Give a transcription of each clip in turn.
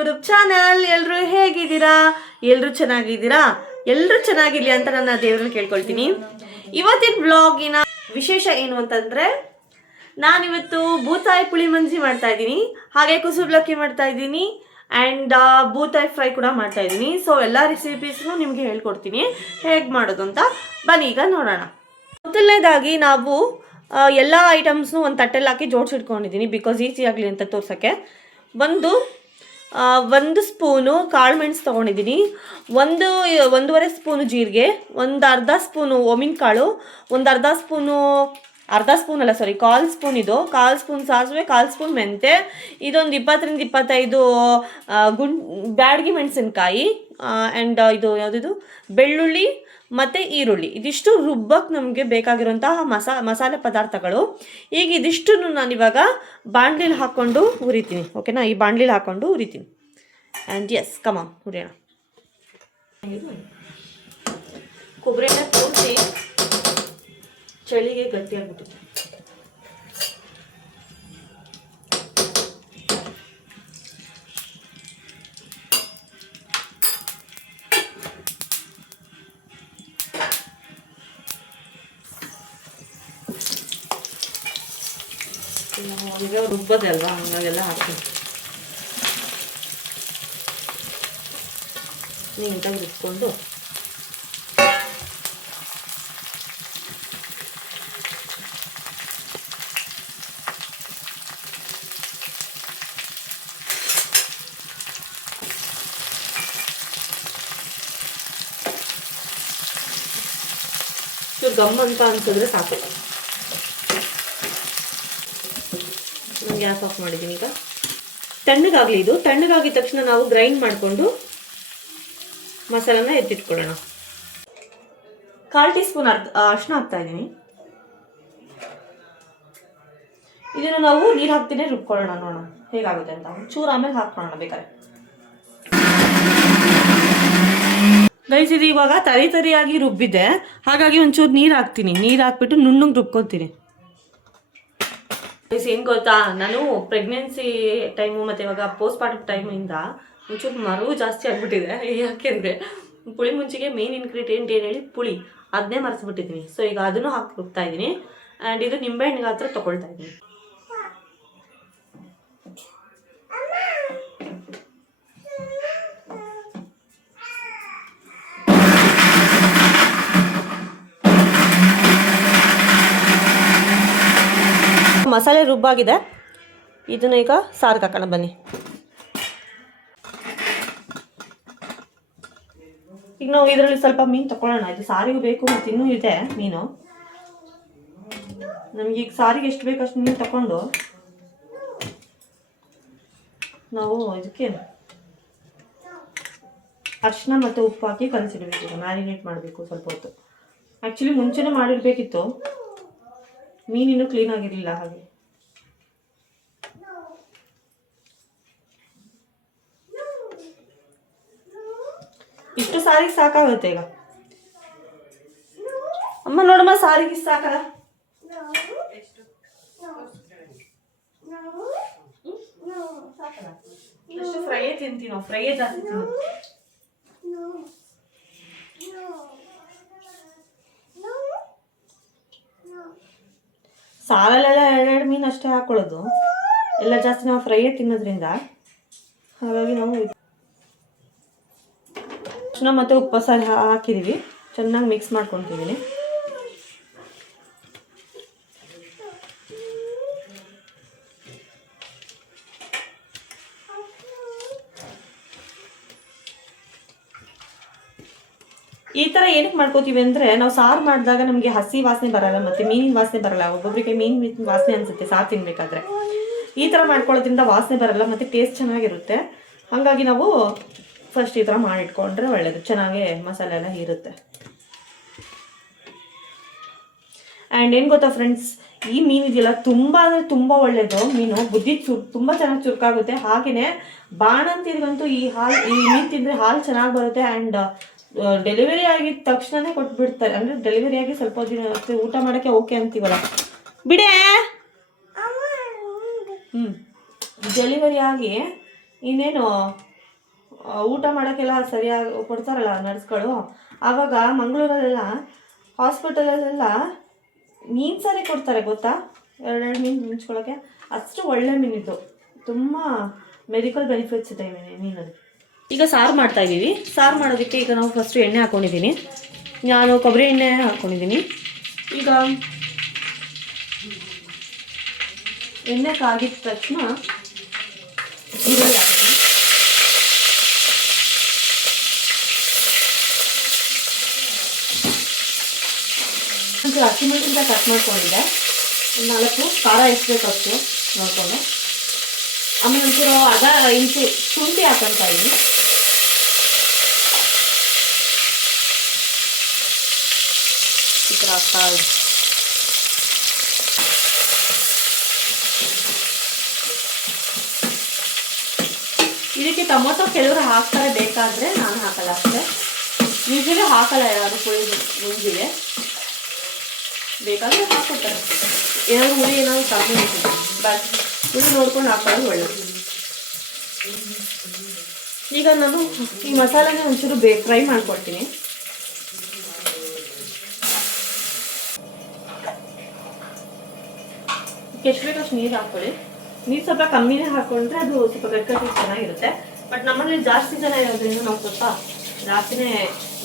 YouTube channel ಎಲ್ಲರೂ ಹೇಗಿದ್ದೀರಾ? ಎಲ್ಲರೂ ಚೆನ್ನಾಗಿದ್ದೀರಾ? ಎಲ್ಲರೂ ಚೆನ್ನಾಗಿರ್ಲಿ ಅಂತ ನನ್ನ ದೇವರಲ್ಲಿ ಕೇಳ್ಕೊಳ್ತೀನಿ. ಇವತ್ತಿನ ಬ್ಲಾಗಿನ ವಿಶೇಷ ಏನು ಅಂತಂದ್ರೆ, ನಾನಿವತ್ತು ಬೂತಾಯಿ ಪುಳಿ ಮಂಜಿ ಮಾಡ್ತಾ ಇದ್ದೀನಿ. ಹಾಗೆ ಕುಸುಬ್ಲಕ್ಕಿ ಮಾಡ್ತಾ ಇದ್ದೀನಿ. ಆ್ಯಂಡ್ ಬೂತಾಯಿ ಫ್ರೈ ಕೂಡ ಮಾಡ್ತಾ ಇದ್ದೀನಿ. ಸೊ ಎಲ್ಲ ರೆಸಿಪೀಸ್ನು ನಿಮಗೆ ಹೇಳ್ಕೊಡ್ತೀನಿ. ಹೇಗೆ ಮಾಡೋದು ಅಂತ ಬನ್ನಿ, ಈಗ ನೋಡೋಣ. ಮೊದಲನೇದಾಗಿ ನಾವು ಎಲ್ಲ ಐಟಮ್ಸ್ನು ಒಂದು ತಟ್ಟೆಲ್ಲಿ ಹಾಕಿ ಜೋಡಿಸಿಟ್ಕೊಂಡಿದ್ದೀನಿ ಬಿಕಾಸ್ ಈಸಿ ಆಗಲಿ ಅಂತ ತೋರ್ಸೋಕ್ಕೆ. ಒಂದು ಒಂದು ಸ್ಪೂನು ಕಾಳು ಮೆಣಸು ತೊಗೊಂಡಿದ್ದೀನಿ. ಒಂದು, ಒಂದೂವರೆ ಸ್ಪೂನು ಜೀರಿಗೆ, ಒಂದು ಅರ್ಧ ಸ್ಪೂನು ಓಮಿನ ಕಾಳು ಒಂದು ಅರ್ಧ ಸ್ಪೂನು, ಅರ್ಧ ಸ್ಪೂನ್ ಅಲ್ಲ ಸಾರಿ ಕಾಲು ಸ್ಪೂನ್ ಇದು. ಕಾಲು ಸ್ಪೂನ್ ಸಾಸಿವೆ, ಕಾಲು ಸ್ಪೂನ್ ಮೆಂತೆ ಇದೊಂದು ಇಪ್ಪತ್ತರಿಂದ ಇಪ್ಪತ್ತೈದು ಗುಂಡ್, ಬ್ಯಾಡಗಿ ಮೆಣಸಿನ್ಕಾಯಿ ಆ್ಯಂಡ್ ಇದು ಯಾವುದಿದು? ಬೆಳ್ಳುಳ್ಳಿ ಮತ್ತು ಈರುಳ್ಳಿ. ಇದಿಷ್ಟು ರುಬ್ಬಕ್ಕೆ ನಮಗೆ ಬೇಕಾಗಿರುವಂತಹ ಮಸಾ, ಮಸಾಲೆ ಪದಾರ್ಥಗಳು. ಈಗ ಇದಿಷ್ಟನ್ನು ಇವಾಗ ಬಾಣಲಿಲಿ ಹಾಕ್ಕೊಂಡು ಉರಿತೀನಿ ಓಕೆನಾ? ಈ ಬಾಣಲಿಲಿ ಹಾಕ್ಕೊಂಡು ಉರಿತೀನಿ ಆ್ಯಂಡ್ ಎಸ್ ಕಮ ಉರಿಯೋಣ ಕೊಬ್ಬರಿ ಎಣ್ಣೆ ಪೂರ್ತಿ ಚಳಿಗೆ ಗಟ್ಟಿಯಾಗ್ಬಿಟ್ಟಿದೆ. ಈಗ ರುಬ್ಬದೆ ಅಲ್ವಾ? ಹಂಗಾಗೆಲ್ಲ ಹಾಕ್ತೀನಿ. ನೀಟಾಗಿ ರುಬ್ಕೊಂಡು. ಚೂರು ಗಮ್ ಅಂತ ಅನ್ಸಿದ್ರೆ ಸಾಕು. ಗ್ಯಾಸ್ ಆಫ್ ಮಾಡಿದ್ದೀನಿ ಈಗ. ತಣ್ಣಗಾಗಲಿ ಇದು. ತಣ್ಣಗಾಗಿದ ತಕ್ಷಣ ನಾವು ಗ್ರೈಂಡ್ ಮಾಡಿಕೊಂಡು ಮಸಾಲನ ಎತ್ತಿಟ್ಕೊಳ್ಳೋಣ. ಕಾಲು ಟೀ ಸ್ಪೂನ್ ಅರ್ಧ ಅರ್ಶಿನ ಹಾಕ್ತಾ ಇದ್ದೀನಿ. ಇದನ್ನು ನಾವು ನೀರು ಹಾಕ್ತೀನಿ ರುಬ್ಕೊಳ್ಳೋಣ, ನೋಡೋಣ. ಹೇಗಾಗುತ್ತೆ ಅಂತ. ಚೂರು ಆಮೇಲೆ ಹಾಕ್ಕೊಳ್ಳೋಣ, ಬೇಕಾದ್ರೆ. ಗೈಸ್, ಇದು ಇವಾಗ ತರಿ ತರಿಯಾಗಿ ರುಬ್ಬಿದೆ ಹಾಗಾಗಿ ಒಂಚೂರು ನೀರು ಹಾಕ್ತೀನಿ. ನೀರು ಹಾಕ್ಬಿಟ್ಟು ನುಣ್ಣಗೆ ರುಬ್ಕೊತೀನಿ ಗೈಸ್ ಏನು ಗೊತ್ತಾ? ನಾನು ಪ್ರೆಗ್ನೆನ್ಸಿ ಟೈಮು ಮತ್ತು ಇವಾಗ ಪೋಸ್ಟ್ ಪಾರ್ಟಮ್ ಟೈಮಿಂದ ಒಂಚೂರು ಮರು ಜಾಸ್ತಿ ಆಗ್ಬಿಟ್ಟಿದೆ. ಯಾಕೆಂದರೆ ಪುಳಿ ಮುಂಚೆಗೆ ಮೇನ್ ಇನ್ಗ್ರೀಡಿಯೆಂಟ್ ಏನು ಹೇಳಿ? ಪುಳಿ. ಅದನ್ನೇ ಮರೆಸ್ಬಿಟ್ಟಿದ್ದೀನಿ ಸೊ ಈಗ ಅದನ್ನು ಹಾಕಿ ಹೋಗ್ತಾ ಇದ್ದೀನಿ ಆ್ಯಂಡ್ ಇದು ನಿಂಬೆಹಣ್ಣು ಹತ್ರ ತೊಗೊಳ್ತಾ ಇದ್ದೀನಿ ಮಸಾಲೆ ರುಬ್ಬಾಗಿದೆ. ಇದನ್ನ ಈಗ ಸಾರಿಗೆ ಹಾಕೋಣ, ಬನ್ನಿ. ಈಗ ನಾವು ಇದರಲ್ಲಿ ಸ್ವಲ್ಪ ಮೀನು ತಗೊಳ್ಳೋಣ ಇದು ಸಾರಿಗೂ ಬೇಕು, ಮತ್ತು ಇನ್ನೂ ಇದೆ ಮೀನು. ನಮಗೀಗ ಸಾರಿಗೆ ಎಷ್ಟು ಬೇಕು ಅಷ್ಟು ಮೀನು ತಗೊಂಡು ನಾವು ಇದಕ್ಕೆ ಅರಿಶಿನ ಮತ್ತು ಉಪ್ಪು ಹಾಕಿ ಕಲಸಿಡಬೇಕು ಮ್ಯಾರಿನೇಟ್ ಮಾಡಬೇಕು ಸ್ವಲ್ಪ ಹೊತ್ತು. ಆ್ಯಕ್ಚುಲಿ ಮುಂಚೆನೇ ಮಾಡಿರಬೇಕಿತ್ತು. ಮೀನಿನ್ನೂ ಕ್ಲೀನ್ ಆಗಿರಲಿಲ್ಲ ಹಾಗೆ. ಇಷ್ಟು ಸಾರಿಗೆ ಸಾಕಾಗುತ್ತೆ ಈಗ. ಅಮ್ಮ ನೋಡಮ್ಮ, ಸಾರಿಗೆ ಸಾಕಲ್ಲ? ಫ್ರೈಯೇ ತಿಂತೀವಿ ನಾವು ಫ್ರೈಯೇ ಜಾಸ್ತಿ ಸಾಲಲ್ಲೆಲ್ಲ ಎರಡೆರಡು ಮೀನು ಅಷ್ಟೇ ಹಾಕೊಳ್ಳೋದು. ಎಲ್ಲ ಜಾಸ್ತಿ ನಾವು ಫ್ರೈಯೇ ತಿನ್ನೋದ್ರಿಂದ. ಹಾಗಾಗಿ ನಾವು ಮತ್ತು ಉಪ್ಪು ಸಾರು ಹಾಕಿದ್ದೀವಿ ಚೆನ್ನಾಗಿ ಮಿಕ್ಸ್ ಮಾಡ್ಕೊತಿದ್ದೀನಿ ಮಾಡ್ಕೋತೀವಿ ಅಂದರೆ ನಾವು ಸಾರು ಮಾಡಿದಾಗ ನಮಗೆ ಹಸಿ ವಾಸನೆ ಬರಲ್ಲ, ಮತ್ತು ಮೀನಿನ ವಾಸನೆ ಬರಲ್ಲ. ಒಬ್ಬೊಬ್ಬರಿಗೆ ಮೀನಿನ ವಾಸನೆ ಅನಿಸುತ್ತೆ ಸಾರು ತಿನ್ನಬೇಕಾದ್ರೆ ಈ ಥರ ಮಾಡ್ಕೊಳ್ಳೋದ್ರಿಂದ ವಾಸನೆ ಬರಲ್ಲ, ಮತ್ತು ಟೇಸ್ಟ್ ಚೆನ್ನಾಗಿರುತ್ತೆ. ಹಾಗಾಗಿ ನಾವು ಫಸ್ಟ್ ಈ ಥರ ಮಾಡಿಟ್ಕೊಂಡ್ರೆ ಒಳ್ಳೆಯದು ಚೆನ್ನಾಗಿ ಮಸಾಲೆ ಎಲ್ಲ ಇರುತ್ತೆ ಆ್ಯಂಡ್ ಏನು ಗೊತ್ತಾ ಫ್ರೆಂಡ್ಸ್ ಈ ಮೀನು ಇದೆಯಲ್ಲ ತುಂಬ ಅಂದರೆ ತುಂಬ ಒಳ್ಳೆಯದು ಮೀನು. ಬುದ್ಧಿ ಚುರ್ ತುಂಬ ಚೆನ್ನಾಗಿ ಚುರುಕಾಗುತ್ತೆ. ಹಾಗೆಯೇ ಬಾಣಂತಿರಿಗಂತೂ ಈ ಹಾಲು ಈ ಮೀನು ತಿಂದರೆ ಹಾಲು ಚೆನ್ನಾಗಿ ಬರುತ್ತೆ. ಆ್ಯಂಡ್ ಡೆಲಿವರಿ ಆಗಿದ ತಕ್ಷಣನೇ ಕೊಟ್ಬಿಡ್ತಾರೆ. ಅಂದರೆ ಡೆಲಿವರಿ ಆಗಿ ಸ್ವಲ್ಪ ದಿನ ಊಟ ಮಾಡೋಕ್ಕೆ ಓಕೆ ಅಂತೀವಲ್ಲ. ಬಿಡೇ! ಹ್ಞೂ ಡೆಲಿವರಿ ಆಗಿ ಇನ್ನೇನು ಊಟ ಮಾಡೋಕ್ಕೆಲ್ಲ ಸರಿಯಾಗಿ ಕೊಡ್ತಾರಲ್ಲ ನರ್ಸ್ಗಳು ಆವಾಗ ಮಂಗಳೂರಲ್ಲೆಲ್ಲ ಹಾಸ್ಪಿಟಲಲ್ಲೆಲ್ಲ ಮೀನು ಸಾರಿ ಕೊಡ್ತಾರೆ ಗೊತ್ತಾ? ಎರಡೆರಡು ಮೀನು ಮುಂಚ್ಕೊಳ್ಳೋಕ್ಕೆ ಅಷ್ಟು ಒಳ್ಳೆ ಮೀನಿದ್ದು ತುಂಬ ಮೆಡಿಕಲ್ ಬೆನಿಫಿಟ್ಸ್ ಇದೆ ಮೀನು- ಮೀನಲ್ಲಿ. ಈಗ ಸಾರು ಮಾಡ್ತಾ ಇದ್ದೀವಿ ಸಾರು ಮಾಡೋದಕ್ಕೆ ಈಗ ನಾವು ಫಸ್ಟು ಎಣ್ಣೆ ಹಾಕ್ಕೊಂಡಿದ್ದೀನಿ ನಾನು ಕೊಬ್ಬರಿ ಎಣ್ಣೆ ಹಾಕ್ಕೊಂಡಿದ್ದೀನಿ ಈಗ ಎಣ್ಣೆ ಕಾಗಿದ ತಕ್ಷಣ ಈರುಳ್ಳಿ ಹಾಕ್ತೀನಿ. ಒಂದು ಹಸಿಮೆಣಸಿನ್ಕಾಯಿ ಕಟ್ ಮಾಡ್ಕೊಂಡಿದ್ದೆ. ನಾಲ್ಕು ಖಾರ ಎಷ್ಟು ನೋಡಿಕೊಂಡು. ಆಮೇಲೆ ಒಂಚೂರು ಅರ್ಧ ಇಂಚು ಶುಂಠಿ ಹಾಕೊಂತ ಇದ್ದೀನಿ ಈ ಥರ de ಇದಕ್ಕೆ ಟೊಮೊಟೊ ಕೆಲವರು ಹಾಕ್ತಾರೆ, ಬೇಕಾದರೆ ನಾನು ಹಾಕಲ್ಲ ಅಷ್ಟೇ. ಯೂಶಲಿ ಹಾಕಲ್ಲ ಯಾರು, ಹುಳಿ ಮುಂಜಿಗೆ ಬೇಕಾದ್ರೆ ಹಾಕೋತಾರೆ ಏನಾದ್ರು ಹುಳಿ ಏನಾದ್ರು ಕಮ್ಮಿ ಬಟ್ ಹುಳಿ ನೋಡ್ಕೊಂಡು ಹಾಕೊಳ್ಳೋದು ಒಳ್ಳೆಯದು ಈಗ ನಾನು ಈ ಮಸಾಲೆನೇ ಒಂಚೂರು ಬೇ ಫ್ರೈ ಮಾಡ್ಕೊಳ್ತೀನಿ ಎಷ್ಟು ನೀರು ಹಾಕ್ಕೊಳ್ಳಿ. ನೀರು ಸ್ವಲ್ಪ ಕಮ್ಮಿನೇ ಹಾಕೊಂಡ್ರೆ ಅದು ಸ್ವಲ್ಪ ಗಟ್ಟಿ ಚೆನ್ನಾಗಿರುತ್ತೆ. ಬಟ್ ನಮ್ಮಲ್ಲಿ ಜಾಸ್ತಿ ಜನ ಇರೋದ್ರಿಂದ ನಾವು ಸ್ವಲ್ಪ ಜಾಸ್ತಿನೇ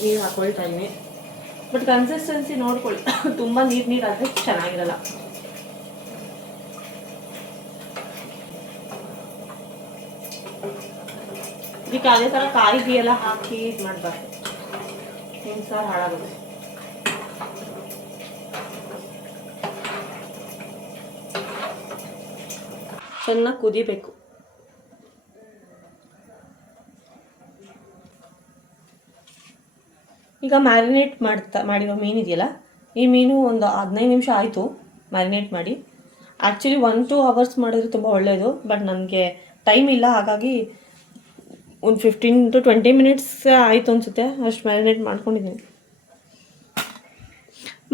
ನೀರು ಹಾಕೊಳ್ತಾ ಇದ್ವಿ ಬಟ್ ಕನ್ಸಿಸ್ಟೆನ್ಸಿ ನೋಡ್ಕೊಳ್ಳಿ. ತುಂಬ ನೀರು ನೀರು ಆದರೆ ಚೆನ್ನಾಗಿರಲ್ಲ. ಇದಕ್ಕೆ ಅದೇ ಥರ ಕಾಯಿ ಎಲ್ಲ ಹಾಕಿ ಇದು ಮಾಡಬಾರ್ದು ಹಿಂಗೆ ಸಾರು ಹಾಳಾಗುತ್ತೆ. ಚೆನ್ನಾಗಿ ಕುದಿಬೇಕು ಈಗ ಮ್ಯಾರಿನೇಟ್ ಮಾಡ್ತಾ, ಮಾಡಿರೋ ಮೀನು ಇದೆಯಲ್ಲ, ಈ ಮೀನು ಒಂದು ಹದಿನೈದು ನಿಮಿಷ ಆಯಿತು ಮ್ಯಾರಿನೇಟ್ ಮಾಡಿ. ಆ್ಯಕ್ಚುಲಿ ಒನ್ ಟು ಅವರ್ಸ್ ಮಾಡಿದ್ರೆ ತುಂಬ ಒಳ್ಳೆಯದು ಬಟ್ ನನಗೆ ಟೈಮ್ ಇಲ್ಲ, ಹಾಗಾಗಿ ಒಂದು ಫಿಫ್ಟೀನ್ ಟು ಟ್ವೆಂಟಿ ಮಿನಿಟ್ಸ್ ಆಯಿತು ಅನಿಸುತ್ತೆ, ಅಷ್ಟು ಮ್ಯಾರಿನೇಟ್ ಮಾಡ್ಕೊಂಡಿದ್ದೀನಿ.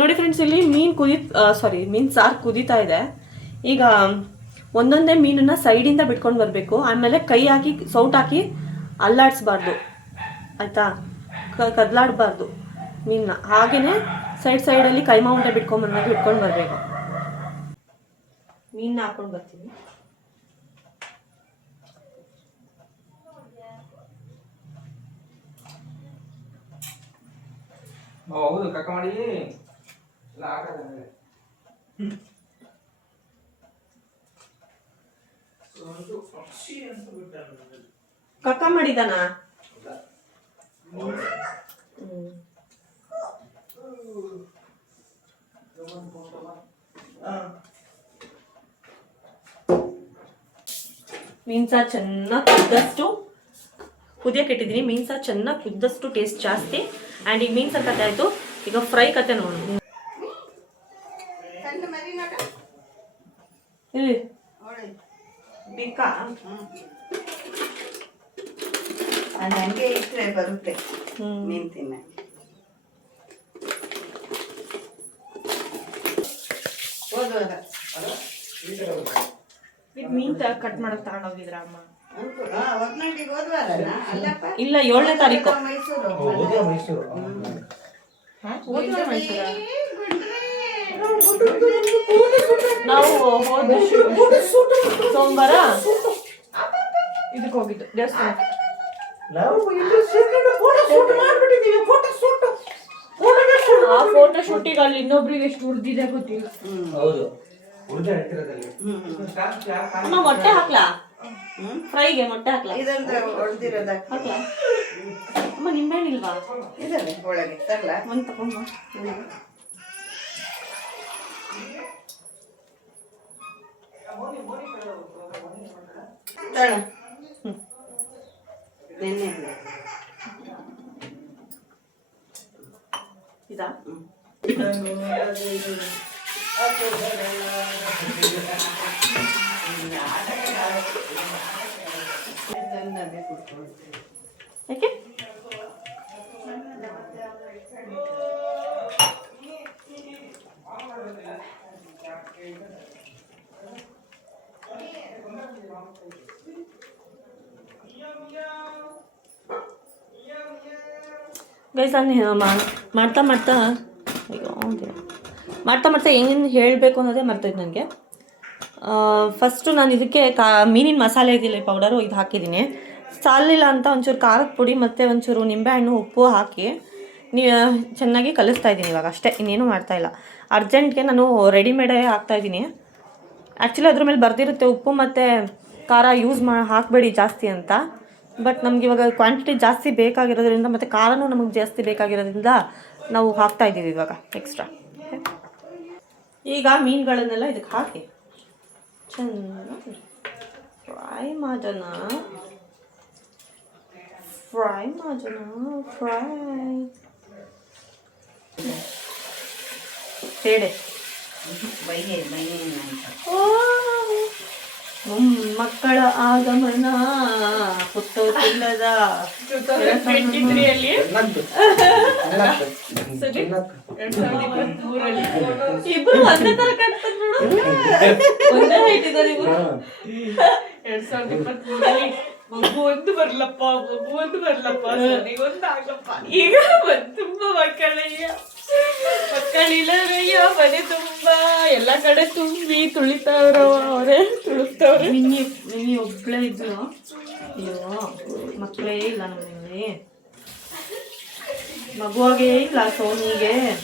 ನೋಡಿ ಫ್ರೆಂಡ್ಸ್ ಇಲ್ಲಿ ಮೀನು ಕುದಿ ಸಾರಿ ಮೀನು ಸಾರು ಕುದೀತಾ ಇದೆ. ಈಗ ಒಂದೊಂದೇ ಮೀನನ್ನ ಸೈಡಿಂದ ಬಿಟ್ಕೊಂಡು ಬರಬೇಕು. ಆಮೇಲೆ ಕೈ ಹಾಕಿ, ಸೌಟ್ ಹಾಕಿ ಅಲ್ಲಾಡಿಸ್ಬಾರ್ದು. ಆಯಿತಾ? ಕದಲಾಡಬಾರ್ದು ಮೀನನ್ನ. ಹಾಗೆಯೇ ಸೈಡ್ ಸೈಡಲ್ಲಿ ಕೈ ಉಂಡೆ ಬಿಟ್ಕೊಂಡು ಬಂದಾಗ ಬಿಟ್ಕೊಂಡು ಬರಬೇಕು. ಮೀನನ್ನ ಹಾಕೊಂಡು ಬರ್ತೀನಿ. ಹೌದು ಕಕ್ಕ ಮಾಡಿ ಎಲ್ಲ ಕಕ್ಕ ಮಾಡಿದಾನ ಮೀನ್ ಸಾರು ಚೆನ್ನಾಗಿ ಕುದ್ದಷ್ಟು ಕುದಿಯಕ್ಕೆ ಇಟ್ಟಿದ್ದೀನಿ ಮೀನ್ ಸಾರು ಚೆನ್ನಾಗಿ ಕುದ್ದಷ್ಟು ಟೇಸ್ಟ್ ಜಾಸ್ತಿ ಆ್ಯಂಡ್ ಈಗ ಮೀನ್ ಸಾರು ಕತೆ ಆಯಿತು ಈಗ ಫ್ರೈ ಕತೆ ನೋಡೋಣ ಇಲ್ಲಿ ಬೇಕಾ ಇಷ್ಟೇ ಬರುತ್ತೆ ಹ್ಮ್. ಮೀನು ತಿನ್ನ. ಮೀನ್ ಕಟ್ ಮಾಡಕ್ ತಗೊಂಡೋಗಿದ್ರ ಅಮ್ಮ? ಇಲ್ಲ ಏಳನೇ ತಾರೀಕು. ಮೈಸೂರು. ಹೌದು ಮೈಸೂರು. ನಾವು ಹೋದ ಸೋಮವಾರ? ಇದಕ್ಕೆ ಹೋಗಿದ್ದು ದೇವಸ್ಥಾನ ನಾವು ಇದು ಸೇರ್ಕೊಂಡು ಫೋಟೋ ಶೂಟ್ ಮಾಡ್ಬಿಟ್ಟಿದ್ದೀವಿ ಫೋಟೋ ಶೂಟ್ ಆ ಫೋಟೋ ಶೂಟಿಗೆ ಅಲ್ಲಿ ಇನ್ನೊಬ್ರಿಗೆ ಎಷ್ಟು ಉರ್ದಿದೆ ಗೊತ್ತಿಲ್ಲ. ಹೌದು. ಉಳಿದ ಹತ್ತಿರದಲ್ಲಿ. ಅಮ್ಮ ಮೊಟ್ಟೆ ಹಾಕ್ಲಾ? ಫ್ರೈಗೆ ಮೊಟ್ಟೆ ಹಾಕ್ಲಾ? ಇದೊಂದು ಹೊಡೆದಿರೋದ ಹಾಕ್ಲಾ? ಅಮ್ಮ ನಿಂಬೆಹಣ್ಣು ಇಲ್ವಾ ಇದಾವೆ ಒಳಗೆ ತರಲ? ಒಂದು ತಗೊಂಡು ತಳ ನೆನ್ನೆ ಇದಾ ತಂದೆ ಕುಡ್ಕೊಂಡು ಯಾಕೆ ಗೈಸ್ ನಾನು ಮಾಡ್ತಾ ಮಾಡ್ತಾ, ಅಯ್ಯೋ. ಮಾಡ್ತಾ ಮಾಡ್ತಾ ಏನು ಹೇಳಬೇಕು ಅನ್ನೋದೇ ಮರ್ತೈತೆ ನನಗೆ. ಫಸ್ಟು ನಾನು ಇದಕ್ಕೆ ಕಾ, ಮೀನಿನ ಮಸಾಲೆ ಇದೆಯಲ್ಲ ಪೌಡರು ಇದು ಹಾಕಿದ್ದೀನಿ. ಸಾಲಿಲ್ಲ ಅಂತ ಒಂಚೂರು ಖಾರದ ಪುಡಿ ಮತ್ತು ಒಂಚೂರು ನಿಂಬೆಹಣ್ಣು, ಉಪ್ಪು ಹಾಕಿ ನೀ ಚೆನ್ನಾಗಿ ಕಲಿಸ್ತಾ ಇದ್ದೀನಿ ಇವಾಗ. ಅಷ್ಟೇ, ಇನ್ನೇನು ಮಾಡ್ತಾ ಇಲ್ಲ. ಅರ್ಜೆಂಟ್ಗೆ ನಾನು ರೆಡಿಮೇಡೇ ಹಾಕ್ತಾ ಇದ್ದೀನಿ. ಆ್ಯಕ್ಚುಲಿ ಅದ್ರ ಮೇಲೆ ಬರ್ದಿರುತ್ತೆ ಉಪ್ಪು ಮತ್ತು ಖಾರ ಯೂಸ್ ಮಾ, ಹಾಕಬೇಡಿ ಜಾಸ್ತಿ ಅಂತ. ಬಟ್ ನಮ್ಗೆ ಇವಾಗ ಕ್ವಾಂಟಿಟಿ ಜಾಸ್ತಿ ಬೇಕಾಗಿರೋದ್ರಿಂದ ಮತ್ತು ಖಾರನೂ ನಮಗೆ ಜಾಸ್ತಿ ಬೇಕಾಗಿರೋದ್ರಿಂದ ನಾವು ಹಾಕ್ತಾ ಇದ್ದೀವಿ ಇವಾಗ ಎಕ್ಸ್ಟ್ರಾ ಈಗ ಮೀನುಗಳನ್ನೆಲ್ಲ ಇದಕ್ಕೆ ಹಾಕಿ. ಚೆನ್ನಾಗಿ ಫ್ರೈ ಮಾಡೋಣ ಫ್ರೈ ಮಾಡೋಣ ಫ್ರೈ ಹೇಳಿ ಬೈನೆ ಮಕ್ಕಳ ಆಗಮನ. ಚೆನ್ನದ್ದು. ಇಬ್ರು ಒಂದೇ ತರ ಕಾಣ್ತಾರೆ ಒಂದೇ ಇಬ್ರು ಎರಡ್ ಸಾವಿರದ ಇಪ್ಪತ್ಮೂರಲ್ಲಿ ಮಗು ಒಂದು ಬರ್ಲಪ್ಪ ಮಗು ಒಂದು ಬರ್ಲಪ್ಪ ಒಂದು ಆಗಪ್ಪ ಈಗ ತುಂಬಾ ಮಕ್ಕಳಯ್ಯ ಮಕ್ಕಳಿಲ್ಲರಯ್ಯ ಮನೆ ತುಂಬಾ, ಎಲ್ಲ ಕಡೆ ತುಂಬಿ ತುಳಿತಾವ್ರ ಅವರೇ ತುಳಿಸ್ತವ್ರೆ ನಿನ್ನೆ ನಿನ್ನೆ ಒಬ್ಳೇ ಇದ್ಲು. ಅಯ್ಯೋ, ಮಕ್ಕಳೇ ಇಲ್ಲ ನಮ್ಮಲ್ಲಿ. ಮಗುವಾಗೇ ಇಲ್ಲ ಸೋನಿಗೆ.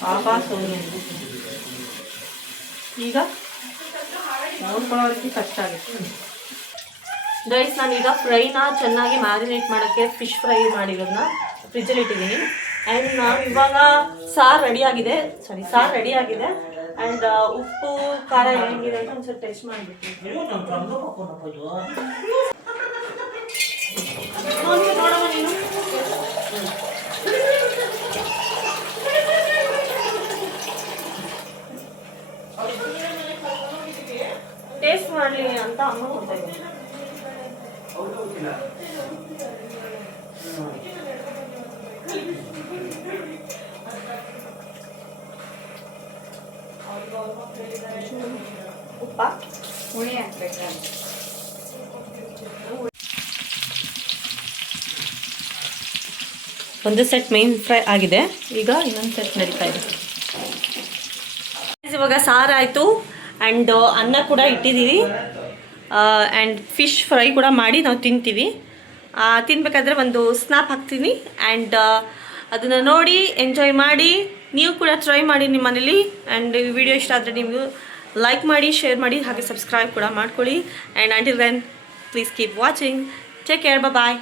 ಪಾಪ ಸೋನಿ ಈಗ? ನೋಡ್ಕೊಳ್ಳೋದಕ್ಕೆ ಕಷ್ಟ ಆಗುತ್ತೆ. ಗೈಸ್ ನಾನೀಗ ಫ್ರೈನ ಚೆನ್ನಾಗಿ ಮ್ಯಾರಿನೇಟ್ ಮಾಡೋಕ್ಕೆ ಫಿಶ್ ಫ್ರೈ ಮಾಡಿರೋದನ್ನ. ಫ್ರಿಜ್ಜಲ್ಲಿ ಇಟ್ಟಿದ್ದೀನಿ. ಆ್ಯಂಡ್ ನಾವು ಇವಾಗ ಸಾರು ರೆಡಿ ಆಗಿದೆ. ಸಾರಿ ಸಾರು ರೆಡಿ ಆಗಿದೆ. ಆ್ಯಂಡ್ ಉಪ್ಪು ಖಾರ ಹೆಂಗಿದೆ ಅಂತ ಒಂದ್ಸಲ ಟೇಸ್ಟ್ ಮಾಡಿಬಿಟ್ಟು. ನೀನು ಟೇಸ್ಟ್ ಮಾಡಲಿ ಅಂತ ಅಮ್ಮ ಕೊಡ್ತಾ ಇದ್ದೀನಿ. ಒಂದು ಸೆಟ್ ಮೈನ್ ಫ್ರೈ ಆಗಿದೆ. ಈಗ ಇನ್ನೊಂದು ಸೆಟ್ ನಡೀತಾ ಇದೆ. ಇವಾಗ ಸಾರು ಆಯಿತು. ಆ್ಯಂಡ್ ಅನ್ನ ಕೂಡ ಇಟ್ಟಿದ್ದೀವಿ ಆ್ಯಂಡ್ ಫಿಶ್ ಫ್ರೈ ಕೂಡ ಮಾಡಿ ನಾವು ತಿಂತೀವಿ. ಆ, ತಿನ್ಬೇಕಾದ್ರೆ ಒಂದು ಸ್ನ್ಯಾಪ್ ಹಾಕ್ತೀನಿ. ಆ್ಯಂಡ್ ಅದನ್ನು ನೋಡಿ ಎಂಜಾಯ್ ಮಾಡಿ, ನೀವು ಕೂಡ ಟ್ರೈ ಮಾಡಿ ನಿಮ್ಮ ಮನೇಲಿ. ಆ್ಯಂಡ್ ವಿಡಿಯೋ ಇಷ್ಟ ಆದರೆ ನೀವು ಲೈಕ್ ಮಾಡಿ ಶೇರ್ ಮಾಡಿ, ಹಾಗೆ ಸಬ್ಸ್ಕ್ರೈಬ್ ಕೂಡ ಮಾಡ್ಕೊಳ್ಳಿ. And until then please keep watching take care bye